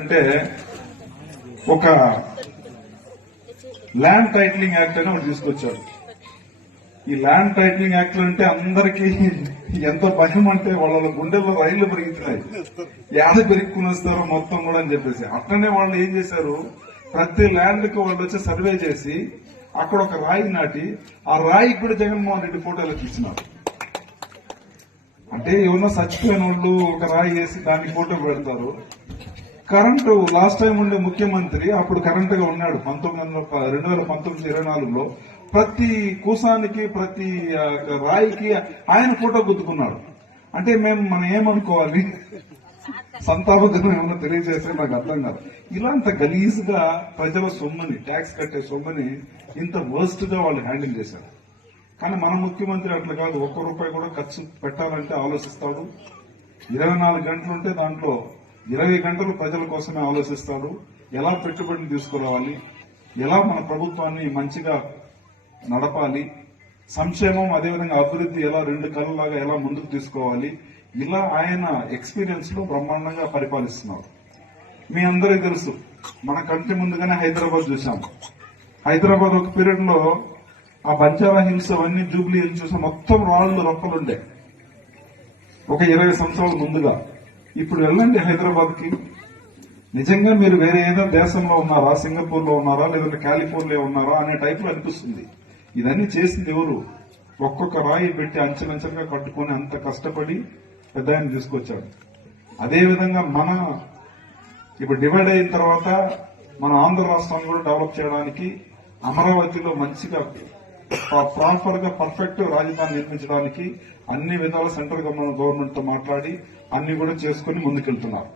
అంటే ఒక land titling act అని ఒకటి తీసుకొచ్చాడు. ఈ ల్యాండ్ టైటిలింగ్ యాక్ట్ అంటే అందరికీ ఎంత భయం అంటే వాళ్ళ గుండెల్లో రైళ్లు పెరుగుతున్నాయి, యాద పెరుక్కుని వస్తారో మొత్తం కూడా అని చెప్పేసి. అట్లనే వాళ్ళు ఏం చేశారు, ప్రతి ల్యాండ్ కి వాళ్ళు వచ్చి సర్వే చేసి అక్కడ ఒక రాయి నాటి ఆ రాయికి కూడా జగన్మోహన్ రెడ్డి ఫోటోలు తీసినారు. అంటే ఏమన్నా చచ్చిపోయిన వాళ్ళు ఒక రాయి వేసి దానికి ఫోటో పెడతారు. కరెంటు లాస్ట్ టైం ఉండే ముఖ్యమంత్రి అప్పుడు కరెంట్ గా ఉన్నాడు 2019-24లో ప్రతి కూసానికి ప్రతి రాయికి ఆయన ఫోటో గుద్దుకున్నాడు. అంటే మనం ఏమనుకోవాలి, సంతాపకరం ఏమన్నా తెలియజేస్తే నాకు అర్థం కాదు. ఇలాంటి గలీజ్ గా ప్రజల సొమ్ముని, ట్యాక్స్ కట్టే సొమ్ముని ఇంత వర్స్ట్ గా వాళ్ళు హ్యాండిల్ చేశారు. కానీ మన ముఖ్యమంత్రి అట్లా కాదు, ఒక్క రూపాయి కూడా ఖర్చు పెట్టాలంటే ఆలోచిస్తాడు. 24 గంటలు ఉంటే దాంట్లో 20 గంటలు ప్రజల కోసమే ఆలోచిస్తాడు. ఎలా పెట్టుబడిని తీసుకురావాలి, ఎలా మన ప్రభుత్వాన్ని మంచిగా నడపాలి, సంక్షేమం అదేవిధంగా అభివృద్ధి ఎలా రెండు కళ్ళలాగా ఎలా ముందుకు తీసుకోవాలి, ఇలా ఆయన ఎక్స్పీరియన్స్ లో బ్రహ్మాండంగా పరిపాలిస్తున్నారు. మీ అందరికీ తెలుసు, మన కంటి ముందుగానే హైదరాబాద్ చూసాం. హైదరాబాద్ ఒక పీరియడ్ లో ఆ బంజారా హిల్స్ అవన్నీ జూబ్లీ హిల్స్ చూసాం, మొత్తం రాళ్లు రొప్పలుండే ఒక 20 సంవత్సరాల ముందుగా. ఇప్పుడు వెళ్ళండి హైదరాబాద్ కి, నిజంగా మీరు వేరే ఏదో దేశంలో ఉన్నారా, సింగపూర్ లో ఉన్నారా, లేదంటే కాలిఫోర్నియా ఉన్నారా అనే టైప్ లో అనిపిస్తుంది. ఇదన్నీ చేసింది ఎవరు? ఒక్కొక్క రాయి పెట్టి అంచెలంచెలుగా కట్టుకుని అంత కష్టపడి పెద్ద ఆయన తీసుకొచ్చాడు. అదేవిధంగా ఇప్పుడు డివైడ్ అయిన తర్వాత మన ఆంధ్ర రాష్ట్రాన్ని కూడా డెవలప్ చేయడానికి అమరావతిలో మంచిగా ప్రాపర్ గా పర్ఫెక్ట్ రాజధాని నిర్మించడానికి అన్ని విధాల సెంట్రల్ గవర్నమెంట్ తో మాట్లాడి అన్ని కూడా చేసుకుని ముందుకెళ్తున్నారు.